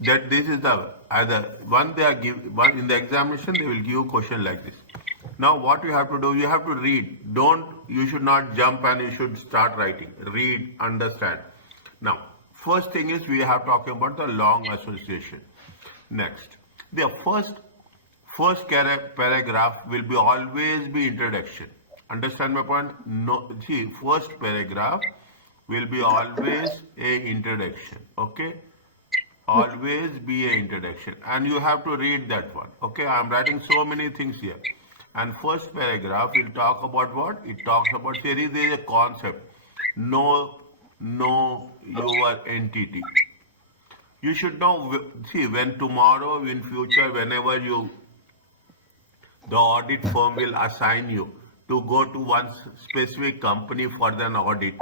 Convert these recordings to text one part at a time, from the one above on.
that this is the either one they are one in the examination they will give you question like this. Now what you have to do, you have to read. You should not jump and you should start writing. Read, understand. Now first thing is we have talking about the long association. Next, the first paragraph will be always be introduction. Understand my point? No, see, first paragraph will be always a introduction. Okay, always be a introduction, and you have to read that one. Okay, I am writing so many things here, and first paragraph will talk about what? It talks about there is a concept. Know your entity. You should know. See, when tomorrow, in future, whenever the audit firm will assign you to go to one specific company for an audit.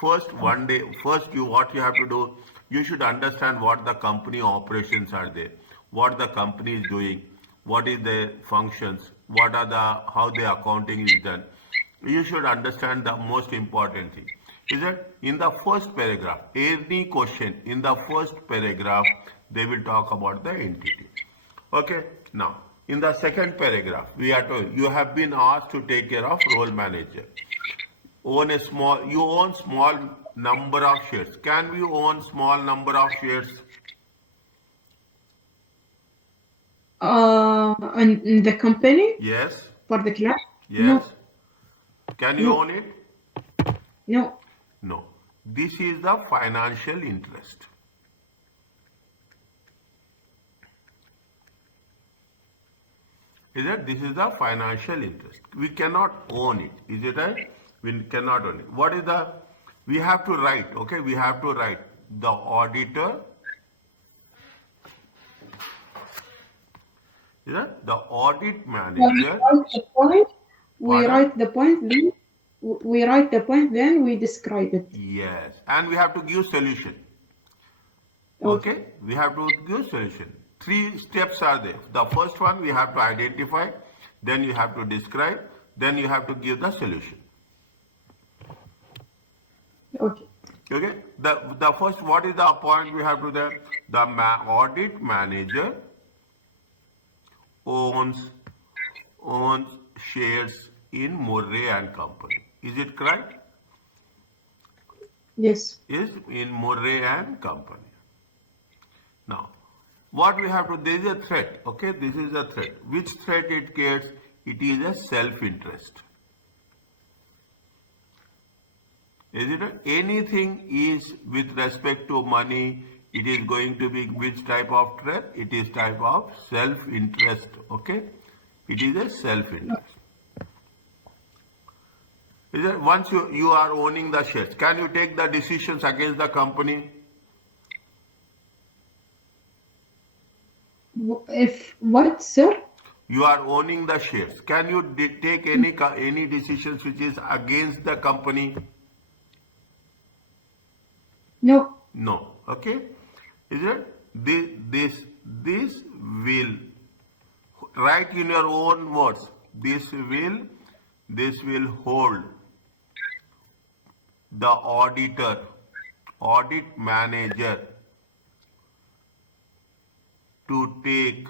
First what you have to do, you should understand what the company operations are there, what the company is doing, what is the functions, how the accounting is done. You should understand the most important thing. Is that in the first paragraph, any question in the first paragraph, they will talk about the entity. Okay, now in the second paragraph, we are told you have been asked to take care of role manager. You own small number of shares. Can we own small number of shares? In the company? Yes. For the class? Yes. No. Can you No. own it? No. No. This is the financial interest. Is that this is the financial interest? We cannot own it. Is it right? We cannot own it. What is the? We have to write. Okay, we have to write the auditor. Is that the audit manager? We write the point. We write the point. Then we describe it. Yes, and we have to give solution. Okay, we have to give solution. 3 steps are there. The first one we have to identify, then you have to describe, then you have to give the solution. Okay. Okay. The first, what is the point we have to there? The audit manager owns shares in Murray and Company. Is it correct? Yes. Is in Murray and Company. Now, what we have to, there is a threat, okay, this is a threat. Which threat it gets? It is a self-interest. Is it anything is with respect to money, it is going to be which type of threat? It is type of self-interest, okay? It is a self-interest. Is it once you are owning the shares, can you take the decisions against the company? If what, sir? You are owning the shares. Can you take any decisions which is against the company? No. No. Okay. Is it this will write in your own words. This will hold the audit manager to take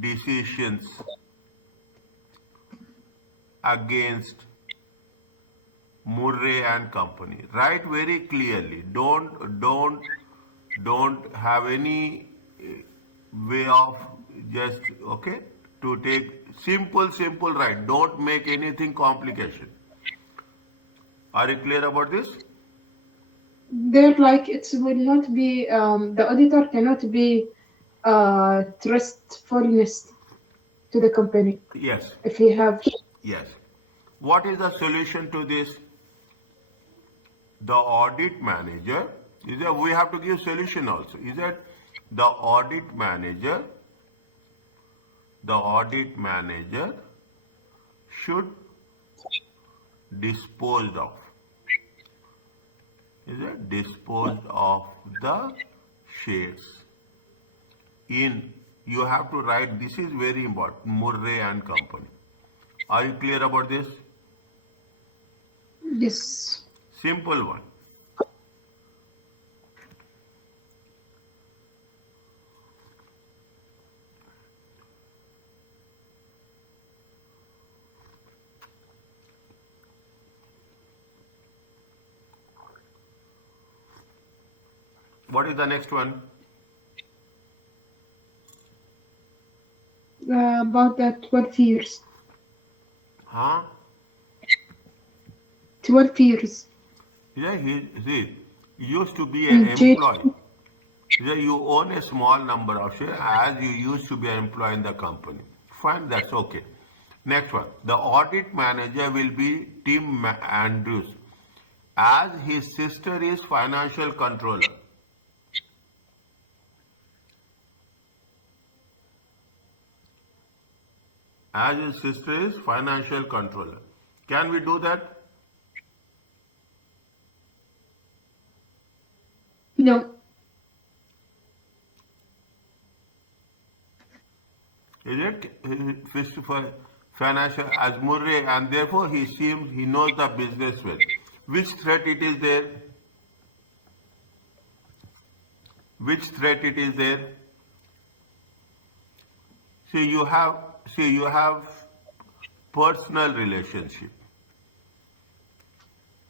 decisions against Murray and Company. Write very clearly. Don't have any way of just okay to take simple write. Don't make anything complication. Are you clear about this? They're like it will not be the auditor cannot be trustfulness to the company. Yes. If he have. Yes. What is the solution to this? The audit manager is that we have to give solution also. Is that the audit manager should dispose of. Is it disposed of the shares in, you have to write, this is very important, Murray and Company. Are you clear about this? Yes. Simple one. What is the next one? About the 12 years. Huh? 12 years Yeah, he used to be an in jail. employee. Yeah, you own a small number of shares as you used to be an employee in the company. Fine, that's okay. Next one. The audit manager will be Tim Andrews, as his sister is financial controller. As his sister is financial controller. Can we do that? No. Is it Christopher financial as Murray, and therefore he knows the business well. Which threat it is there? Which threat it is there? See you have personal relationship.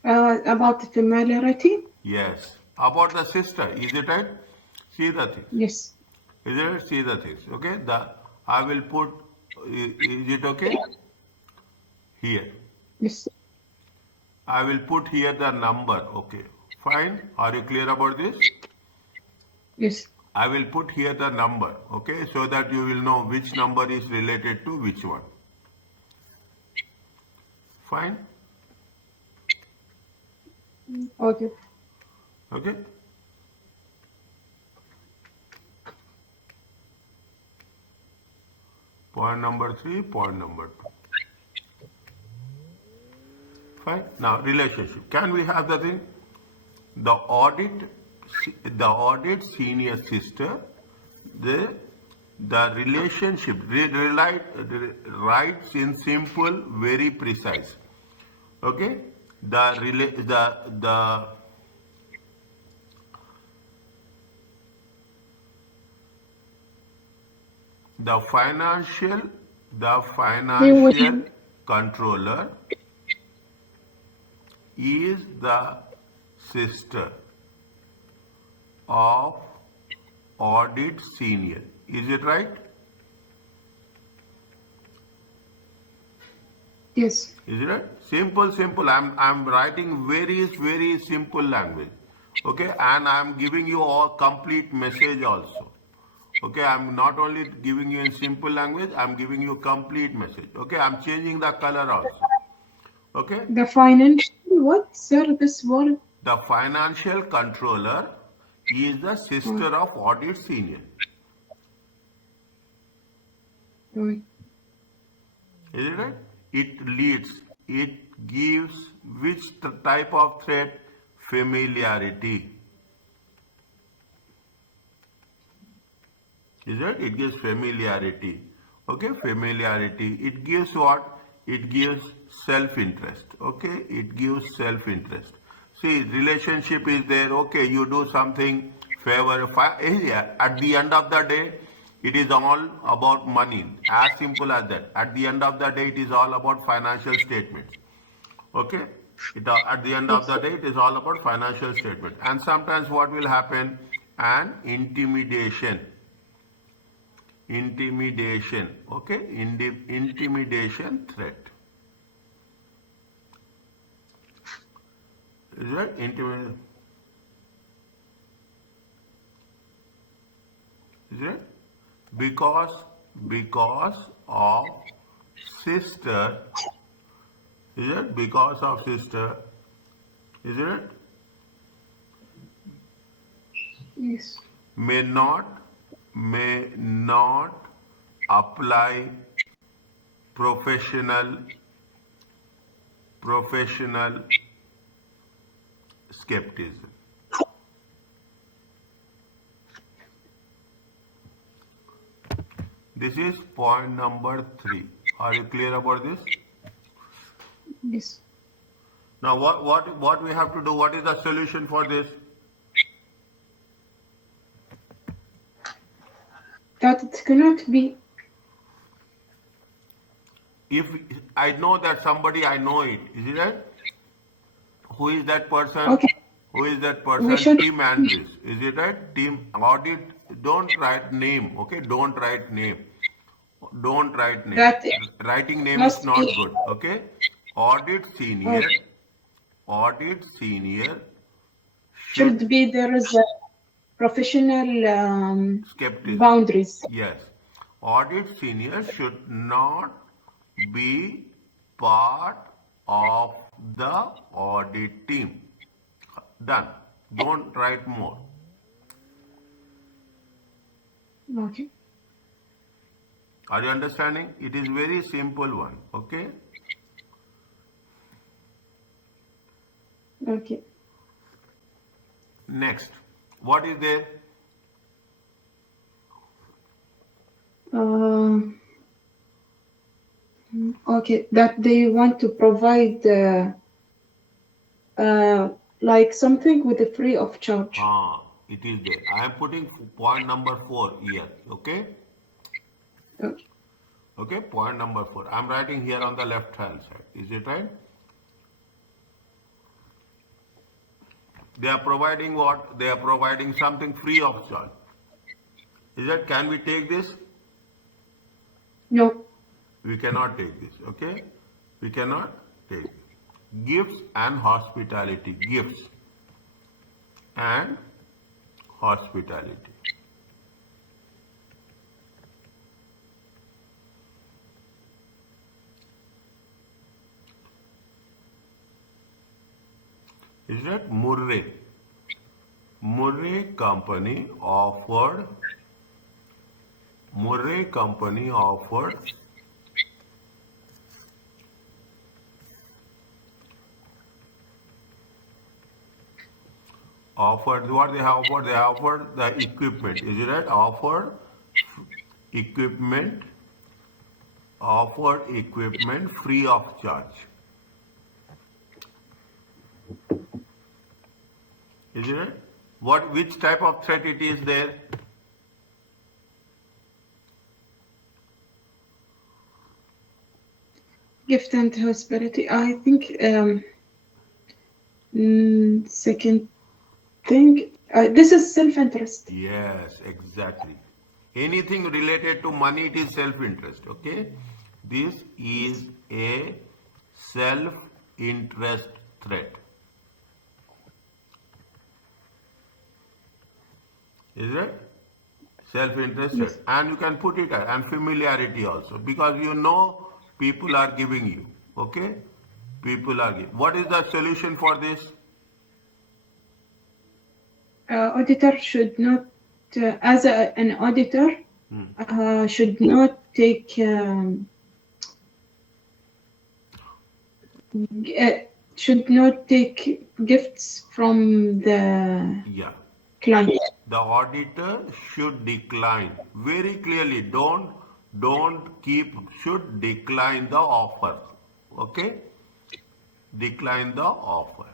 About the familiarity? Yes. About the sister, is it right? See the thing. Yes. Is it right? See the things. Okay. I will put. Is it okay? Here. Yes. I will put here the number. Okay. Fine. Are you clear about this? Yes. I will put here the number. Okay. So that you will know which number is related to which one. Fine. Okay. Okay. Point number 3, point number 2. Fine. Now relationship. Can we have the thing? The audit senior sister, the relationship writes in simple, very precise. Okay. The financial controller is the sister of audit senior. Is it right? Yes. Is it right? Simple. I'm writing very simple language. Okay, and I'm giving you all complete message also. Okay, I'm not only giving you in simple language, I'm giving you complete message. Okay, I'm changing the color also. Okay, The financial what service what? the financial controller is the sister of audit senior. Sorry. Is it right? It leads, it gives which type of threat? Familiarity. Is it? It gives familiarity. Okay, familiarity. It gives what? It gives self-interest. Okay, it gives self-interest. See, relationship is there. Okay, you do something favor. At the end of the day, it is all about money. As simple as that. At the end of the day, it is all about financial statements. Okay, at the end of Yes. the day, it is all about financial statement. And sometimes what will happen? An intimidation. Okay, intimidation threat. Is that intimidation? Is it? Because of sister. Is it? Because of sister. Is it? Yes. May not apply professional skepticism. This is point number 3. Are you clear about this? Yes. Now what we have to do? What is the solution for this? That it cannot be. If I know that somebody, I know it. Is it right? Who is that person? Okay. Who is that We person? should. Tim Andrews. Is it right? Team Audit. Don't write name. Okay. Don't write name. Don't write name. That Writing name is must not be. good. Okay. Audit senior. Okay. Audit senior should Should be there is a professional skepticism. boundaries. Yes. Audit senior should not be part of the audit team. Done. Don't write more. Okay. Are you understanding? It is very simple one. Okay. Okay. Next. What is there? Uh, okay. That they want to provide like something with a free of charge. It is there. I am putting point number 4 here. Okay. Okay. Okay. Point number 4. I am writing here on the left hand side. Is it right? They are providing what? They are providing something free of charge. Is that? Can we take this? No. We cannot take this. Okay. We cannot take this. Gifts and hospitality. Gifts and hospitality. Is that Murray? Murray company offered what they have offered? They have offered the equipment. Is it right? Equipment offered equipment free of charge. Is it right? Which type of threat it is there? Gift and hospitality. I think second thing. This is self-interest. Yes, exactly. Anything related to money, it is self-interest. Okay? This is a self-interest threat. Is it? Self-interest threat. Yes. And you can put it and familiarity also because you know people are giving you. Okay? People are giving. What is the solution for this? Auditor should not, as an auditor, should not take should not take gifts from the Yeah. client. The auditor should decline very clearly. Should decline the offer. Okay? Decline the offer.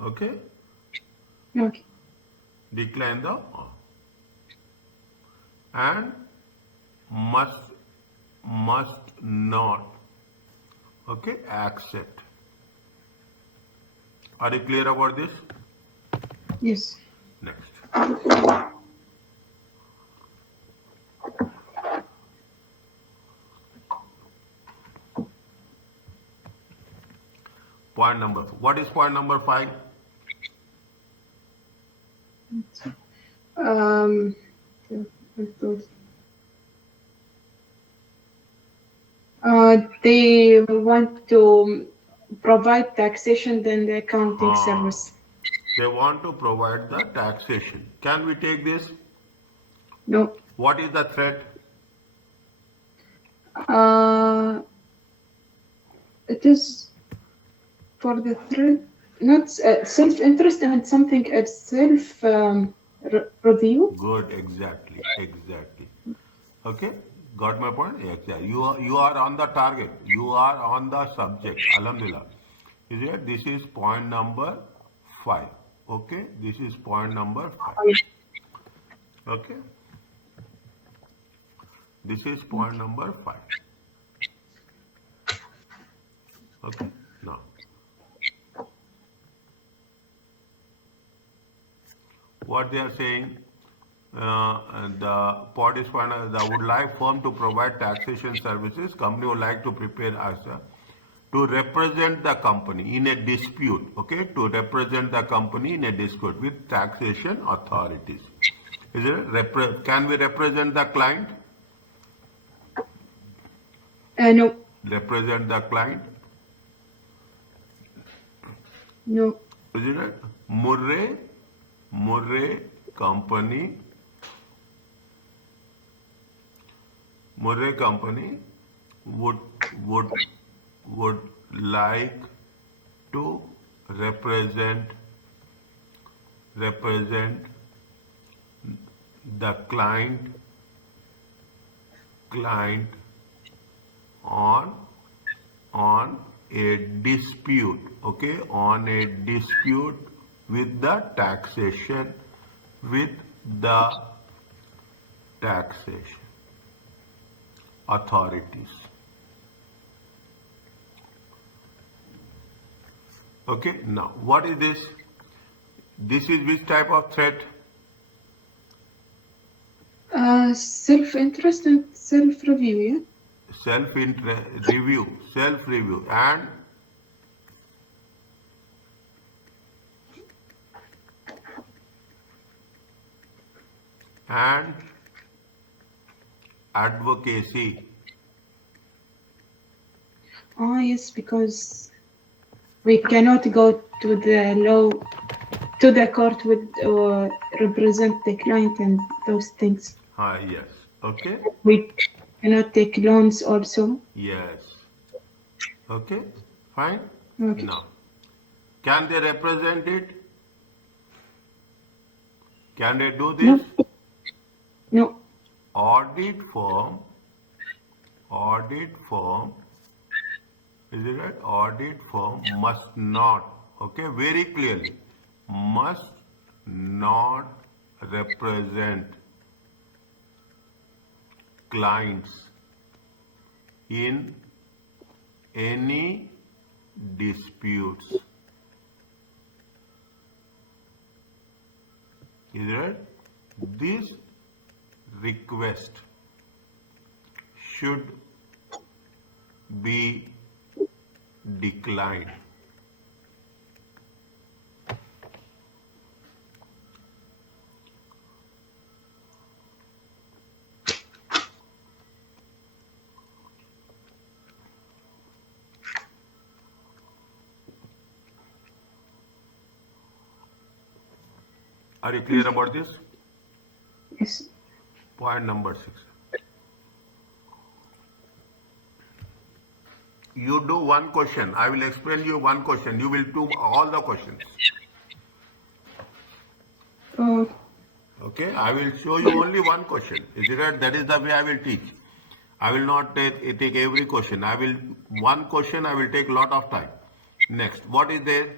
Okay? Okay. Decline the offer. And must not, okay, accept. Are you clear about this? Yes. Next. Point number 4. What is point number 5? Um, they want to provide taxation than the accounting service. They want to provide the taxation. Can we take this? No. What is the threat? It is for the threat, not self-interest and something else, self-review. Good, exactly. Okay, got my point? Exactly. You are on the target. You are on the subject. Alhamdulillah. Is it? This is point number 5. Okay, this is point number 5. Okay, this is point number 5. Okay, now what they are saying, the participant the would like firm to provide taxation services. Company would like to prepare us to represent the company in a dispute. Okay, to represent the company in a dispute with taxation authorities. Is it? Can we represent the client? No, Represent the client? no. Is it right? Murray company, Murray company would would would like to represent the client on a dispute, okay, on a dispute with the taxation authorities. Okay, now what is this? This is which type of threat? Self-interest and self-review, yeah? Self-review, and advocacy. Ah, yes, because we cannot go to the law, to the court with represent the client and those things. Yes. Okay. We cannot take loans also. Yes. Okay. Fine. Okay. Now, can they represent it? Can they do this? No. Audit firm, is it right? Audit firm must not, okay, very clearly, must not represent clients in any disputes. Is it right? This request should be declined. Are you clear about this? Yes. Point number 6. You do one question. I will explain you one question. You will do all the questions. Okay, I will show you only one question. Is it right? That is the way I will teach. I will not take every question. One question I will take lot of time. Next, what is there?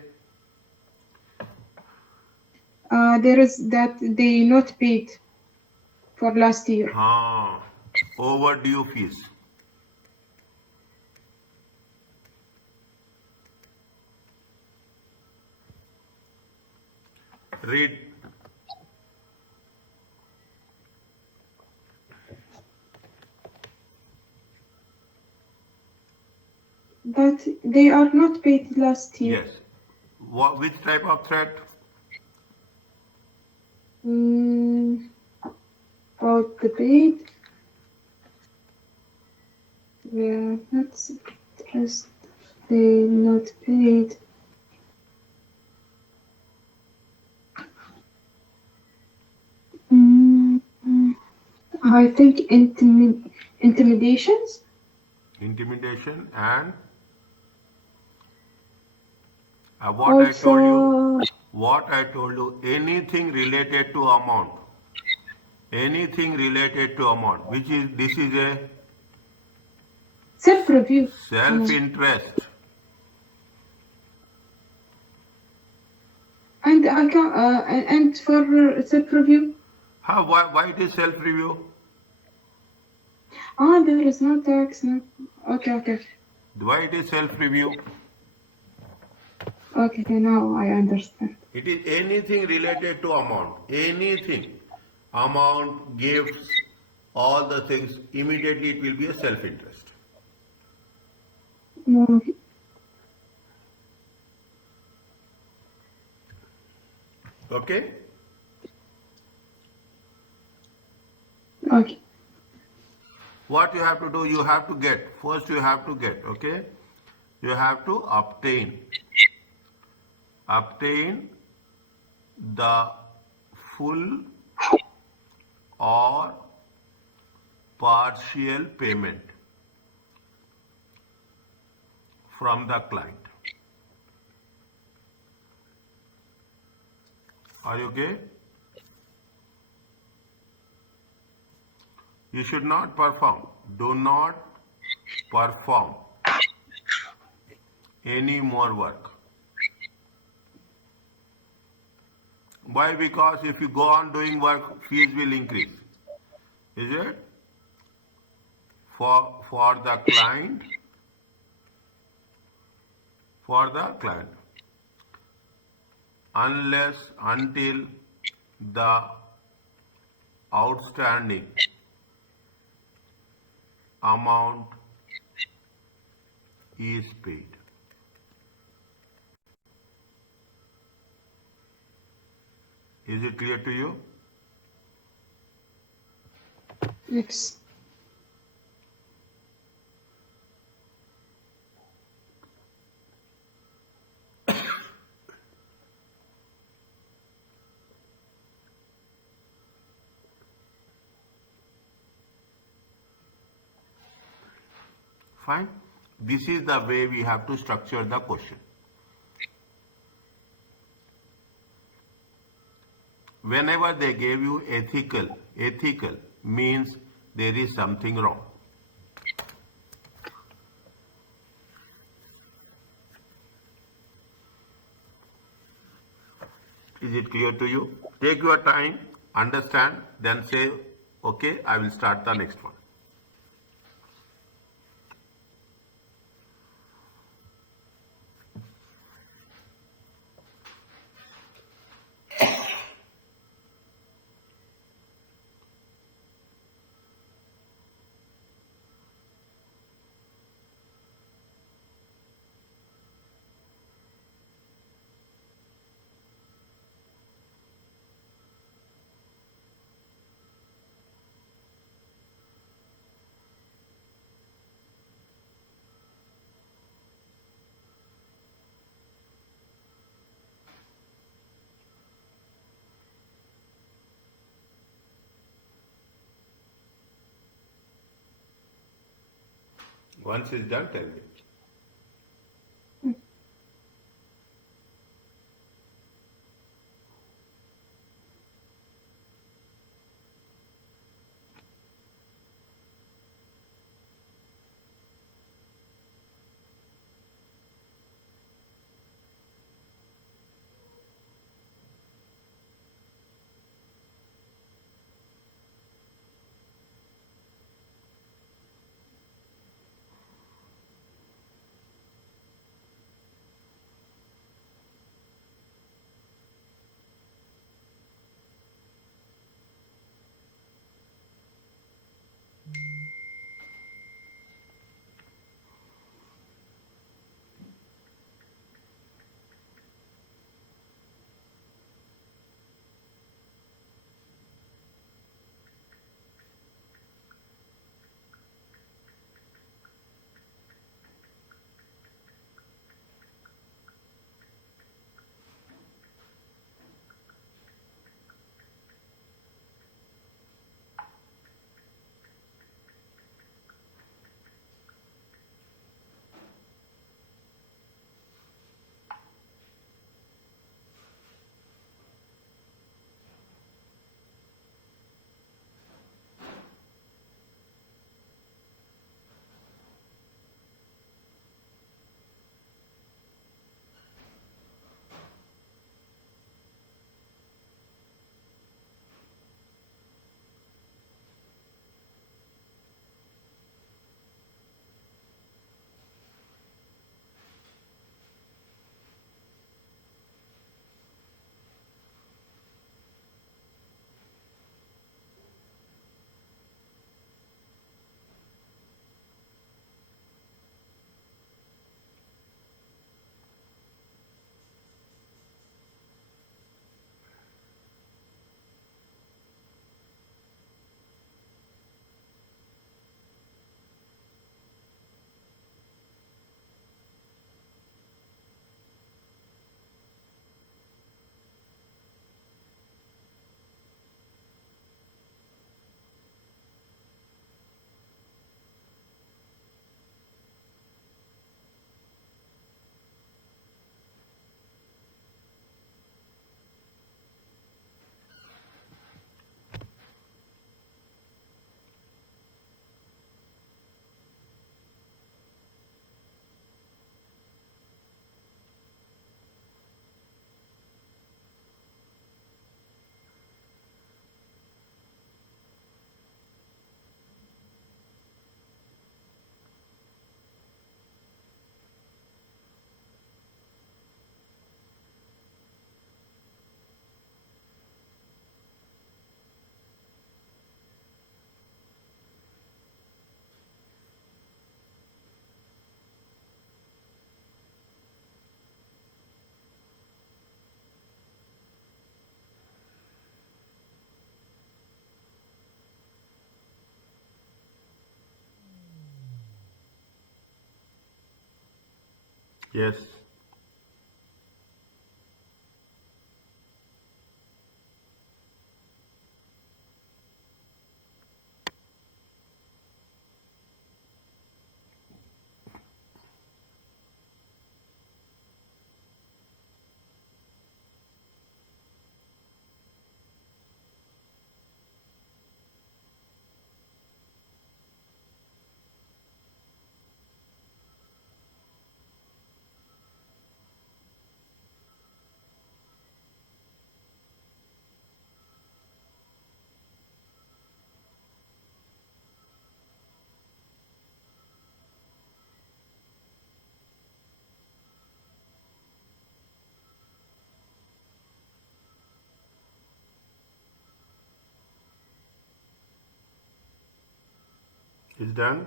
There is that they not paid for last year. Overdue fees. Read. But they are not paid last year. Yes. Which type of threat? About the paid. We are not stressed. They not paid. I think intimidations. Intimidation and Also, what I told you, anything related to amount. Anything related to amount, this is a self-review. self-interest. And I can and for self-review. Why it is self-review? There is no tax. No. Okay. Why it is self-review? Okay, now I understand. It is anything related to amount, anything. Amount, gifts, all the things, immediately it will be a self-interest. Mm, Okay? okay. What you have to do, you have to get. First you have to get, okay? You have to obtain the full or partial payment from the client. Are you okay? You should not perform. Do not perform any more work. Why? Because if you go on doing work, fees will increase. Is it? For the client, for the client. Until the outstanding amount is paid. Is it clear to you? Yes. Fine. This is the way we have to structure the question. Whenever they gave you ethical means there is something wrong. Is it clear to you? Take your time, understand, then say, okay, I will start the next one. Once it's done, tell me. Yes. Is done?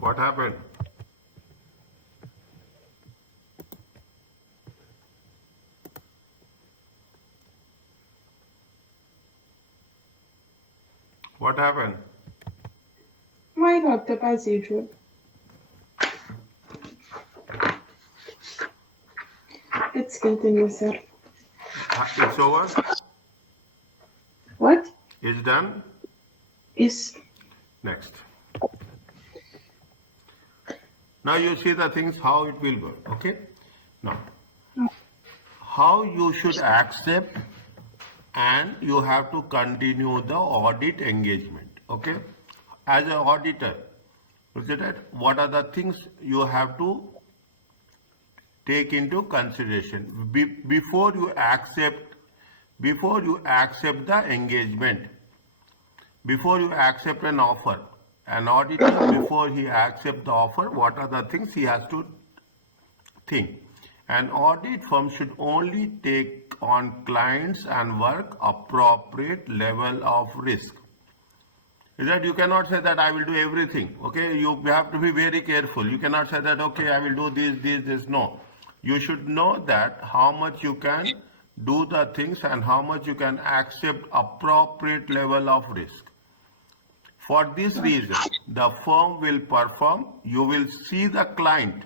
What happened? What happened? My laptop as usual. Let's continue, sir. It's over? What? It's done? Is Next. Now you see the things how it will work. Okay? Now, how you should accept and you have to continue the audit engagement. Okay? As an auditor, look at what are the things you have to take into consideration before you accept the engagement, before you accept an offer. An auditor, before he accepts the offer, what are the things he has to think? An audit firm should only take on clients and work appropriate level of risk. Is that you cannot say that I will do everything. Okay, you have to be very careful. You cannot say that okay, I will do this. No, you should know that how much you can do the things and how much you can accept appropriate level of risk. For this reason, the firm will perform. You will see the client.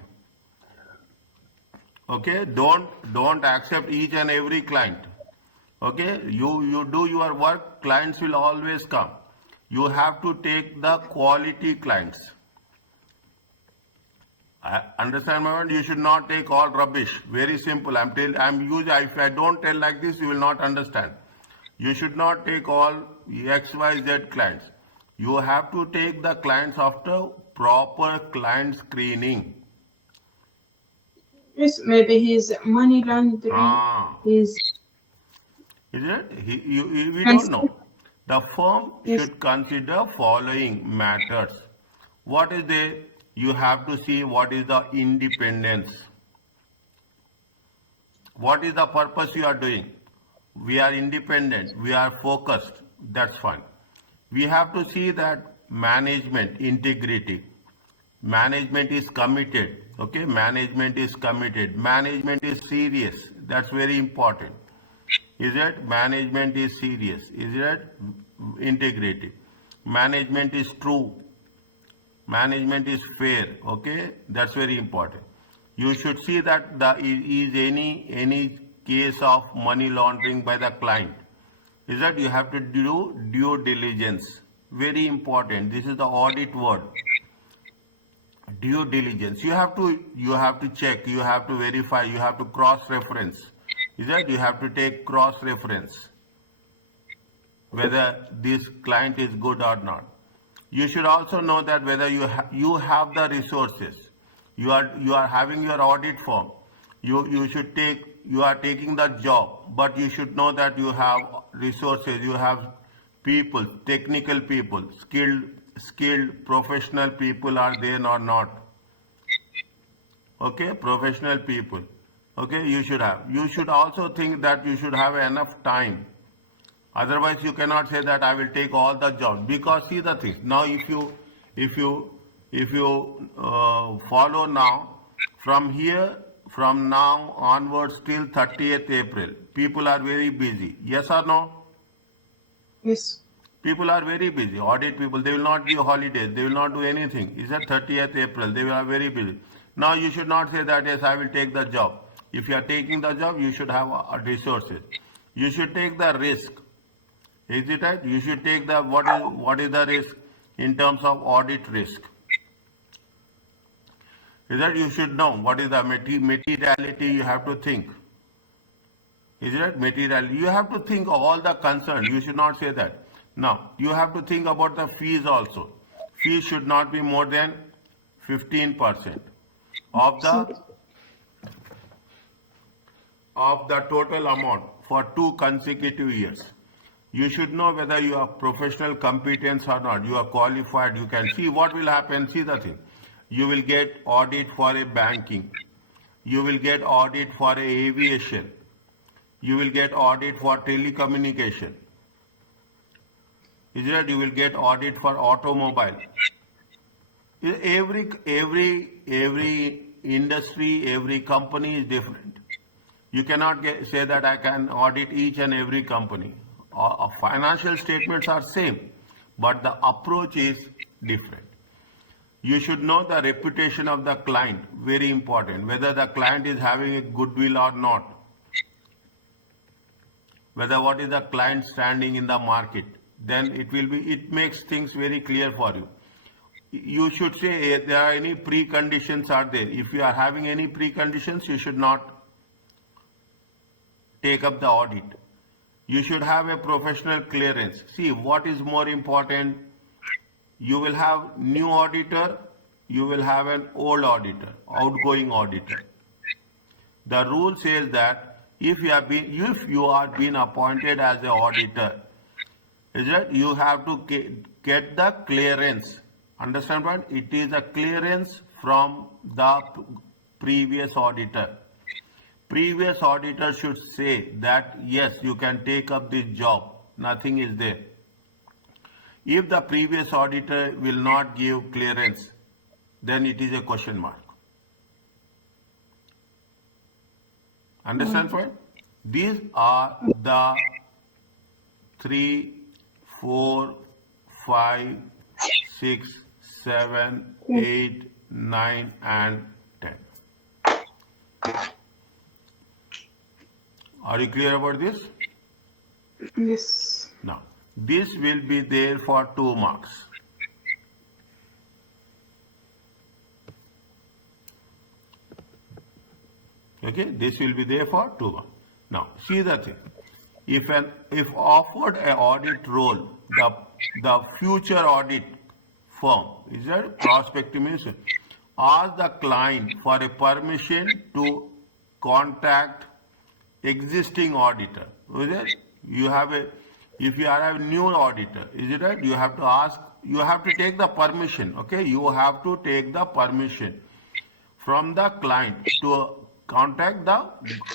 Okay, don't accept each and every client. Okay, you do your work. Clients will always come. You have to take the quality clients. I understand my word? You should not take all rubbish. Very simple. If I don't tell like this, you will not understand. You should not take all XYZ clients. You have to take the clients after proper client screening. yes, maybe he's money laundering. Ah, He's is it? We don't know. The firm yes, should consider following matters. What is there? You have to see what is the independence. What is the purpose you are doing? We are independent. We are focused. That's fine. We have to see that management integrity. Management is committed. Okay, management is committed. Management is serious. That's very important. Is it? Management is serious. Is it? Integrity. Management is true. Management is fair. Okay, that's very important. You should see that is any case of money laundering by the client. Is that you have to do due diligence. Very important. This is the audit word. Due diligence. You have to check. You have to verify. You have to cross reference. Is that you have to take cross reference whether this client is good or not. You should also know that whether you have the resources. You are having your audit firm. You are taking the job, but you should know that you have resources. You have people, technical people, skilled professional people are there or not. Okay, professional people. Okay, you should have. You should also think that you should have enough time. Otherwise, you cannot say that I will take all the jobs, because see the thing. Now, if you follow now, from here, from now onwards till 30th April, people are very busy. Yes or no? Yes. People are very busy. Audit people, they will not give holidays. They will not do anything. It's at 30th April. They are very busy. Now you should not say that, yes, I will take the job. If you are taking the job, you should have resources. You should take the risk. Is it right? You should take the, what is the risk in terms of audit risk? Is that you should know what is the materiality you have to think. Is it right? Materiality. You have to think of all the concerns. You should not say that. Now, you have to think about the fees also. Fees should not be more than 15% of the total amount for 2 consecutive years. You should know whether you have professional competence or not. You are qualified. You can see what will happen. See the thing. You will get audit for a banking. You will get audit for a aviation. You will get audit for telecommunication. Is that you will get audit for automobile. Every industry, every company is different. You cannot say that I can audit each and every company. Financial statements are same, but the approach is different. You should know the reputation of the client, very important, whether the client is having a goodwill or not, whether what is the client standing in the market, then it makes things very clear for you. You should say if there are any preconditions are there. If you are having any preconditions, you should not take up the audit. You should have a professional clearance. See, what is more important? You will have new auditor, you will have an old auditor, outgoing auditor. The rule says that if you are being appointed as an auditor, is that you have to get the clearance. Understand what? It is a clearance from the previous auditor. Previous auditor should say that yes, you can take up this job. Nothing is there. If the previous auditor will not give clearance, then it is a question mark. Understand point? These are the 3, 4, 5, 6, 7, 8, 9 and 10. Are you clear about this? Yes. Now, this will be there for 2 marks. Okay, this will be there for 2 marks. Now, see the thing. If offered a audit role, the future audit firm, is that prospective means, ask the client for a permission to contact existing auditor. Is it? If you are a new auditor, is it right? You have to ask, you have to take the permission, okay? You have to take the permission from the client to contact the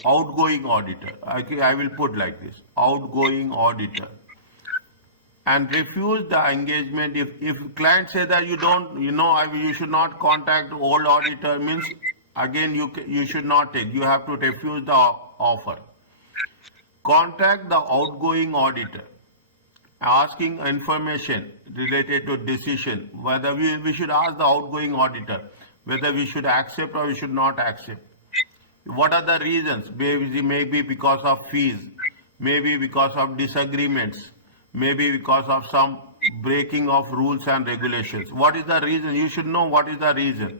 outgoing auditor. I will put like this, outgoing auditor. And refuse the engagement if client say that you should not contact old auditor, means again you should not take, you have to refuse the offer. Contact the outgoing auditor asking information related to decision, whether we should ask the outgoing auditor whether we should accept or we should not accept. What are the reasons? Maybe because of fees, maybe because of disagreements, maybe because of some breaking of rules and regulations. What is the reason? You should know what is the reason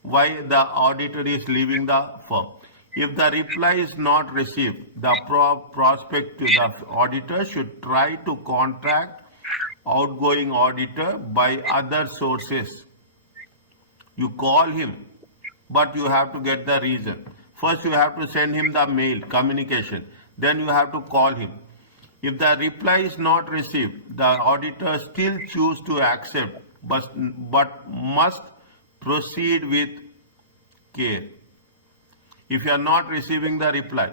why the auditor is leaving the firm. If the reply is not received, the prospective auditor should try to contact outgoing auditor by other sources. You call him, but you have to get the reason. First you have to send him the mail, communication. Then you have to call him. If the reply is not received, the auditor still choose to accept, but must proceed with care. If you are not receiving the reply,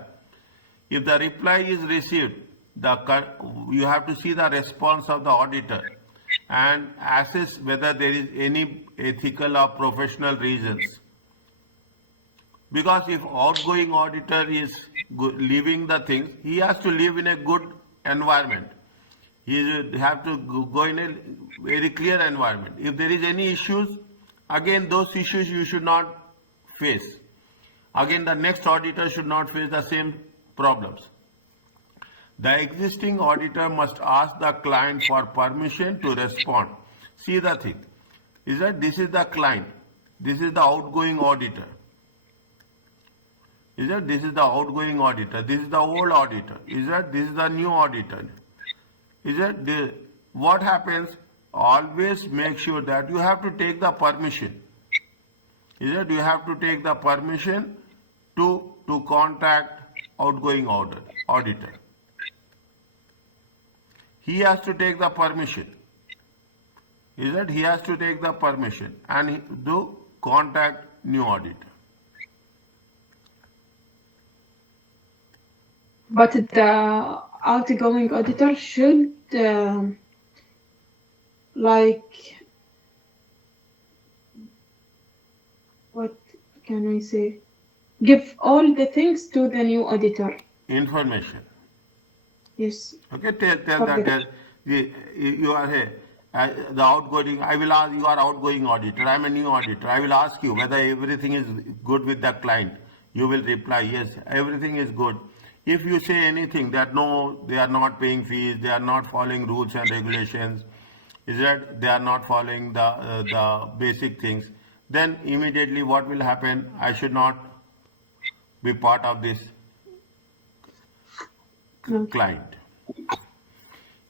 if the reply is received, you have to see the response of the auditor and assess whether there is any ethical or professional reasons. Because if outgoing auditor is leaving the things, he has to live in a good environment. He should have to go in a very clear environment. If there is any issues, again those issues you should not face. Again the next auditor should not face the same problems. The existing auditor must ask the client for permission to respond. See the thing is that this is the client, this is the outgoing auditor. Is that this is the outgoing auditor, this is the old auditor, is that this is the new auditor. Is that what happens? Always make sure that you have to take the permission. Is that you have to take the permission to contact outgoing auditor. He has to take the permission. Is that he has to take the permission and do contact new auditor. But the outgoing auditor should what can I say? Give all the things to the new auditor. Information. Yes. Okay, tell that you are here. The outgoing, I will ask, you are outgoing auditor, I am a new auditor. I will ask you whether everything is good with the client. You will reply, yes, everything is good. If you say anything that no, they are not paying fees, they are not following rules and regulations, is that they are not following the basic things, then immediately what will happen? I should not be part of this client.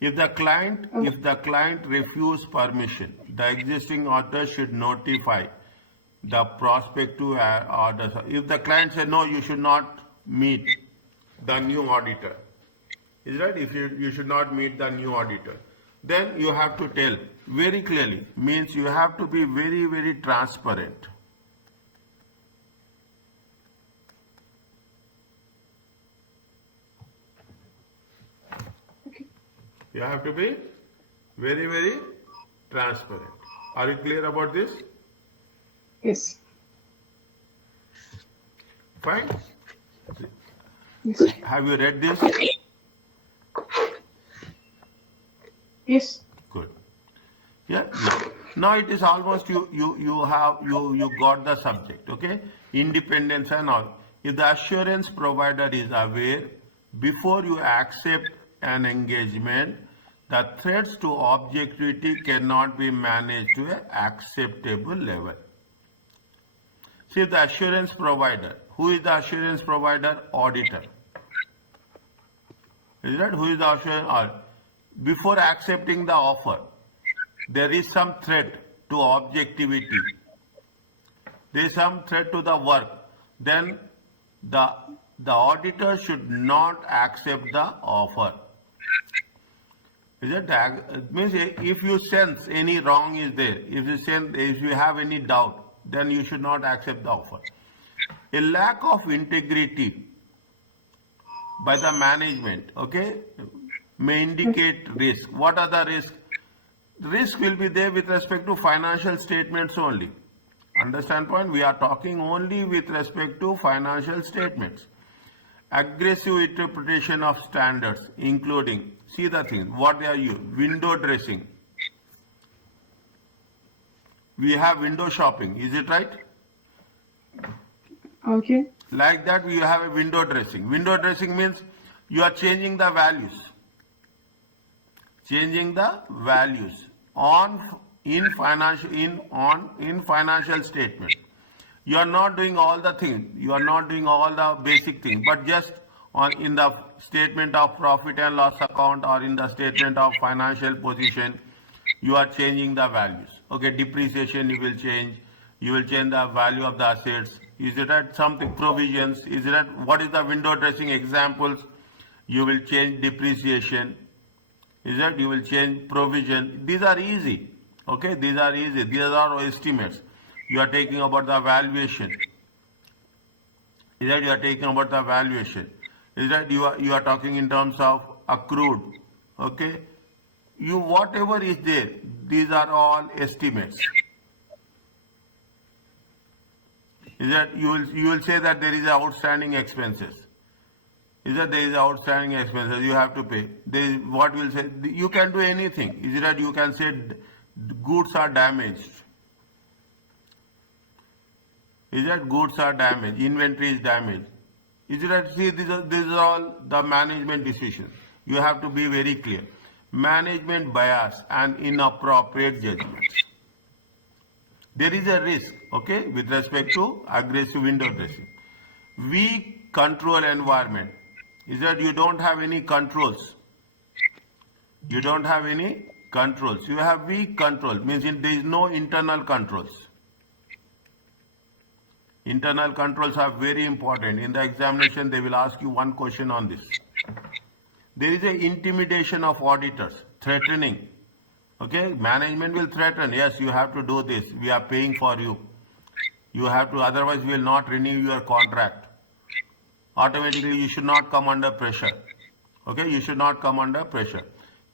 If the client refuse permission, the existing auditor should notify the prospective auditor. If the client says no, you should not meet the new auditor, is right? If you should not meet the new auditor, then you have to tell very clearly. Means you have to be very, very transparent. Okay. You have to be very, very transparent. Are you clear about this? Yes. Fine. Yes. Have you read this? Yes. Good. Yeah. Now it is almost you got the subject. Okay. Independence and all. If the assurance provider is aware before you accept an engagement, the threats to objectivity cannot be managed to an acceptable level. See the assurance provider. Who is the assurance provider? Auditor. Is that who is the assurance? Before accepting the offer, there is some threat to objectivity. There is some threat to the work. Then the auditor should not accept the offer. Is it means if you sense any wrong is there, if you have any doubt, then you should not accept the offer. A lack of integrity by the management, okay, may indicate risk. What are the risks? Risk will be there with respect to financial statements only. Understand point? We are talking only with respect to financial statements. Aggressive interpretation of standards, including, see the thing, what they are used, window dressing. We have window shopping, is it right? Okay. Like that we have a window dressing. Window dressing means you are changing the values. Changing the values in financial statement. You are not doing all the things. You are not doing all the basic things, but just in the statement of profit and loss account or in the statement of financial position, you are changing the values. Okay, depreciation you will change. You will change the value of the assets. Is it at something provisions? Is it at what is the window dressing examples? You will change depreciation. Is that you will change provision? These are easy. Okay, these are easy. These are estimates. You are taking about the valuation. Is that you are taking about the valuation? Is that you are talking in terms of accrued, okay, you whatever is there, these are all estimates. Is that you will say that there is outstanding expenses. Is that there is outstanding expenses you have to pay. There is what will say you can do anything. Is that you can say goods are damaged. Is that goods are damaged, inventory is damaged. Is that see these are all the management decisions. You have to be very clear. Management bias and inappropriate judgments. There is a risk, okay, with respect to aggressive window dressing. Weak control environment is that you don't have any controls. You don't have any controls. You have weak control, means there is no internal controls. Internal controls are very important. In the examination, they will ask you one question on this. There is an intimidation of auditors, threatening. Okay, management will threaten, yes, you have to do this, we are paying for you. You have to, otherwise we will not renew your contract. Automatically you should not come under pressure. Okay, you should not come under pressure.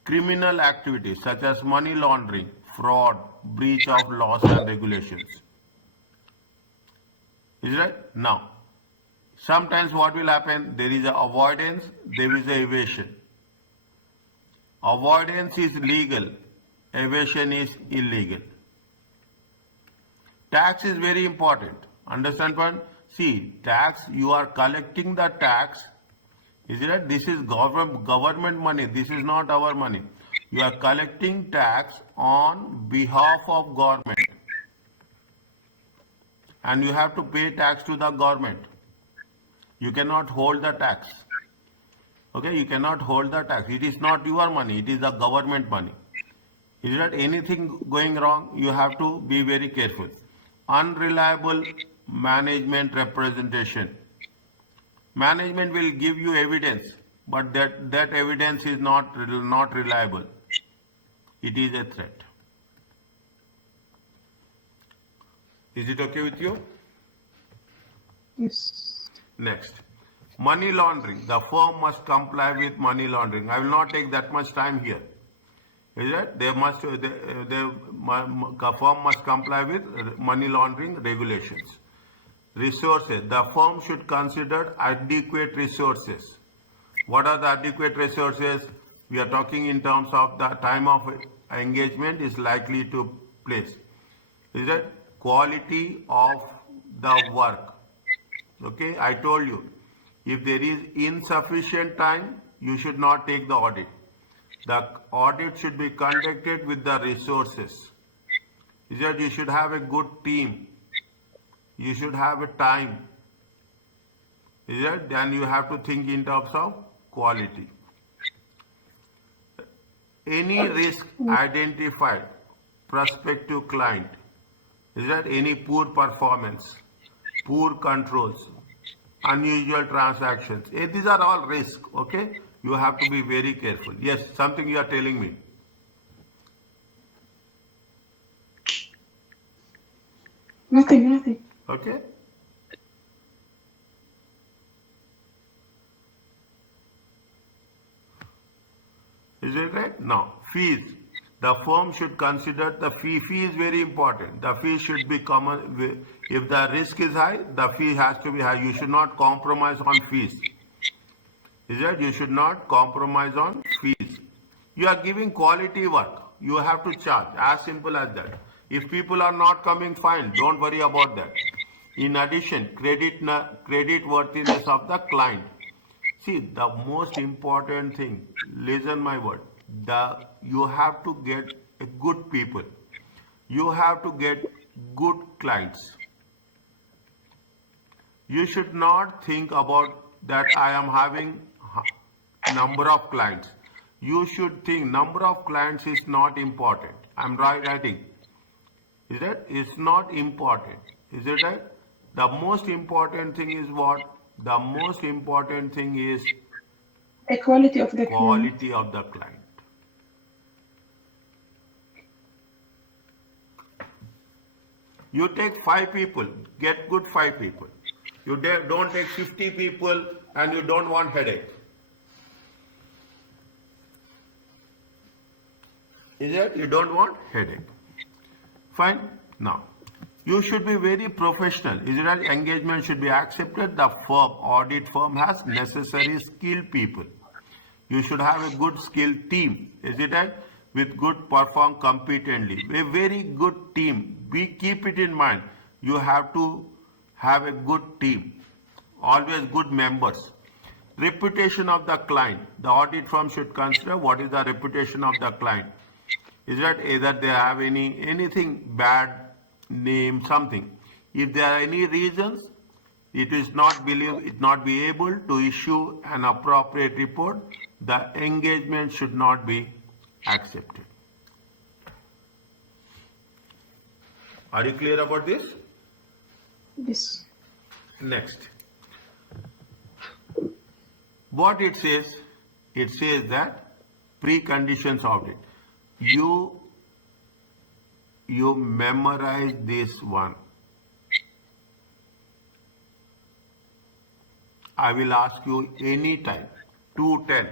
Criminal activities such as money laundering, fraud, breach of laws and regulations. Is right? Now, sometimes what will happen, there is a avoidance, there is a evasion. Avoidance is legal, evasion is illegal. Tax is very important. Understand point? See, tax, you are collecting the tax. Is it right? This is government money. This is not our money. You are collecting tax on behalf of government. And you have to pay tax to the government. You cannot hold the tax. Okay, you cannot hold the tax. It is not your money. It is the government money. Is that anything going wrong? You have to be very careful. Unreliable management representation. Management will give you evidence, but that evidence is not reliable. It is a threat. Is it okay with you? Yes. Next. Money laundering. The firm must comply with money laundering. I will not take that much time here. Is it? The firm must comply with money laundering regulations. Resources. The firm should consider adequate resources. What are the adequate resources? We are talking in terms of the time of engagement is likely to place. Is it? Quality of the work. Okay, I told you, if there is insufficient time, you should not take the audit. The audit should be conducted with the resources. Is that you should have a good team. You should have a time. Is that then you have to think in terms of quality. Any risk identified, prospective client. Is that any poor performance, poor controls, unusual transactions? These are all risks, okay? You have to be very careful. Yes, something you are telling me. Nothing. Okay? Is it right? Now, fees. The firm should consider the fee. Fee is very important. The fee should be common. If the risk is high, the fee has to be high. You should not compromise on fees. Is that you should not compromise on fees. You are giving quality work. You have to charge. As simple as that. If people are not coming, fine. Don't worry about that. In addition, credit worthiness of the client. See, the most important thing, listen my word, you have to get a good people. You have to get good clients. You should not think about that I am having number of clients. You should think number of clients is not important. I'm writing. Is that? It's not important. Is it right? The most important thing is what? The most important thing is Equality of the client. quality of the client. You take 5 people, get good 5 people. You don't take 50 people and you don't want headache. Is it? You don't want headache. Fine. Now, you should be very professional. Is it right? Engagement should be accepted. The firm, audit firm has necessary skilled people. You should have a good skilled team. Is it right? With good perform competently. A very good team. We keep it in mind. You have to have a good team. Always good members. Reputation of the client. The audit firm should consider what is the reputation of the client. Is that either they have anything bad name, something. If there are any reasons, it is not be able to issue an appropriate report, the engagement should not be accepted. Are you clear about this? Yes. Next. What it says that preconditions of it. You memorize this one. I will ask you anytime. 210.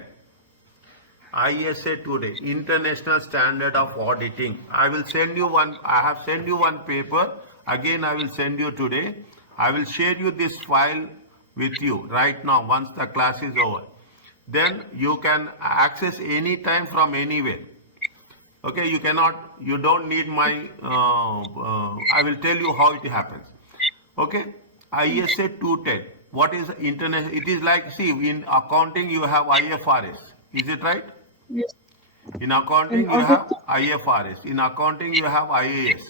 ISA today, International Standard of Auditing. I will send you one. I have sent you one paper. Again, I will send you today. I will share you this file with you right now once the class is over. Then you can access anytime from anywhere. Okay, you don't need my, I will tell you how it happens. Okay, ISA 210. What is internet? It is like, see, in accounting you have IFRS. Is it right? Yes. In accounting you have IFRS. In accounting you have IAS.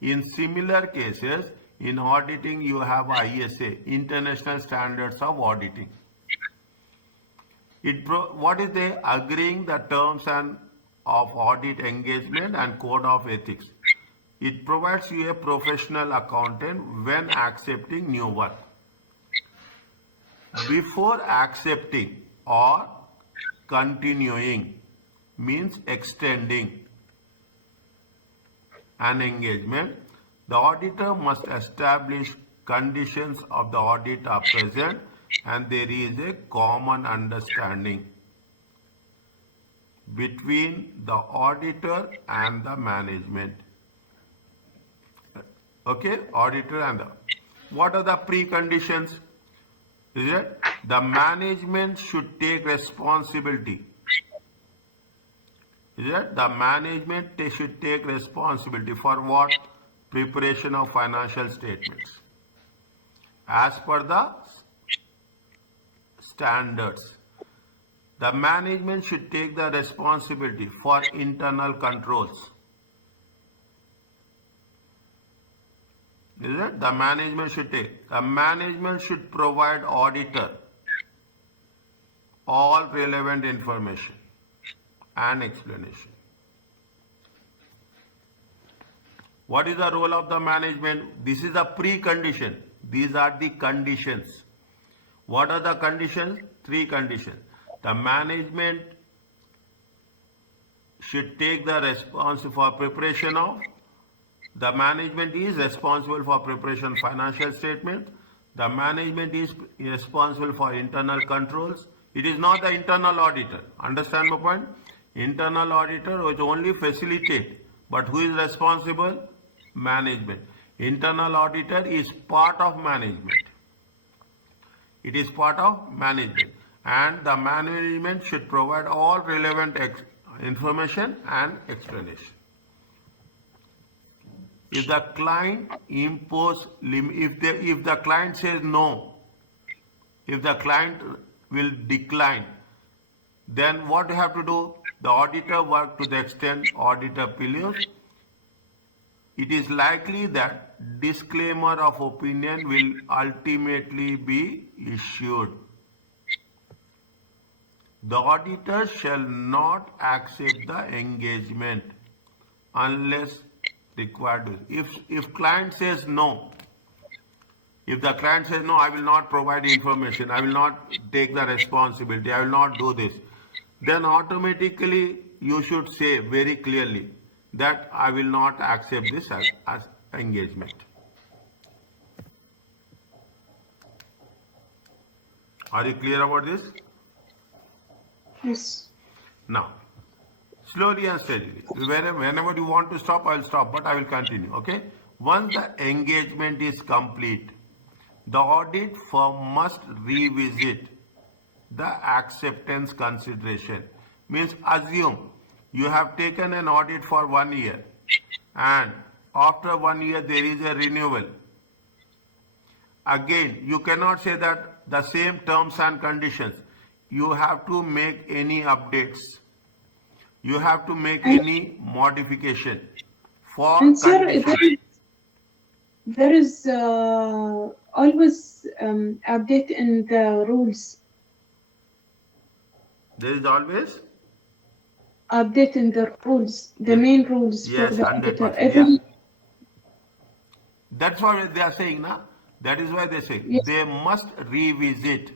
In similar cases, in auditing you have ISA, International Standards of Auditing. What is they agreeing the terms and of audit engagement and code of ethics. It provides you a professional accountant when accepting new work. Before accepting or continuing means extending an engagement, the auditor must establish conditions of the audit are present and there is a common understanding between the auditor and the management. Okay, auditor and the. What are the preconditions? Is it? The management should take responsibility. Is it? The management should take responsibility for what? Preparation of financial statements. As per the standards. The management should take the responsibility for internal controls. Is it? The management should take. The management should provide auditor all relevant information and explanation. What is the role of the management? This is the precondition. These are the conditions. What are the conditions? 3 conditions. The management should take the responsibility for preparation of. The management is responsible for preparation of financial statement. The management is responsible for internal controls. It is not the internal auditor. Understand my point? Internal auditor which only facilitate. But who is responsible? Management. Internal auditor is part of management. It is part of management. And the management should provide all relevant information and explanation. If the client if the client says no, if the client will decline, then what you have to do? The auditor work to the extent auditor believes it is likely that disclaimer of opinion will ultimately be issued. The auditor shall not accept the engagement unless required. If client says no, if the client says no, I will not provide information, I will not take the responsibility, I will not do this, then automatically you should say very clearly that I will not accept this as engagement. Are you clear about this? Yes. Now, Slowly and steadily. Whenever you want to stop, I'll stop, but I will continue. Okay? Once the engagement is complete, the audit firm must revisit the acceptance consideration. Means assume you have taken an audit for 1 year and after 1 year there is a renewal. Again, you cannot say that the same terms and conditions. You have to make any updates. You have to make And, any modification for and sir, conditions. there is always update in the rules. There is always Update in the rules, the yes, main rules for yes, the auditor. 100%. Yeah, Every that's what they are saying now. That is why they say yes, they must revisit.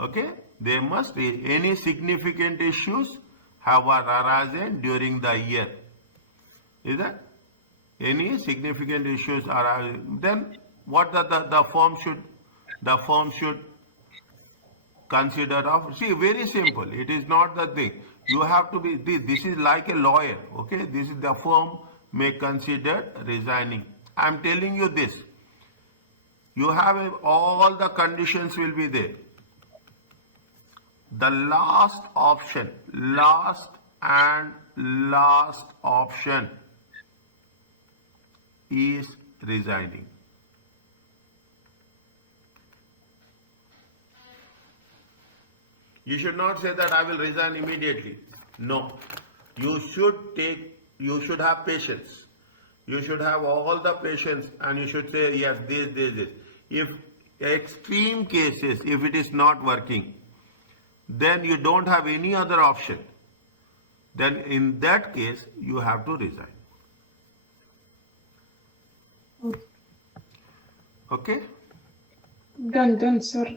Okay, they must any significant issues have arisen during the year. Is that any significant issues are then what the firm should consider of, see, very simple, it is not the thing, you have to be, this is like a lawyer. Okay, this is the firm may consider resigning. I am telling you this, you have all the conditions will be there. The last option, last option is resigning. You should not say that I will resign immediately. No. You should have patience. You should have all the patience and you should say, yes, this. If extreme cases, if it is not working, then you don't have any other option. Then in that case, you have to resign. Okay? done, sir.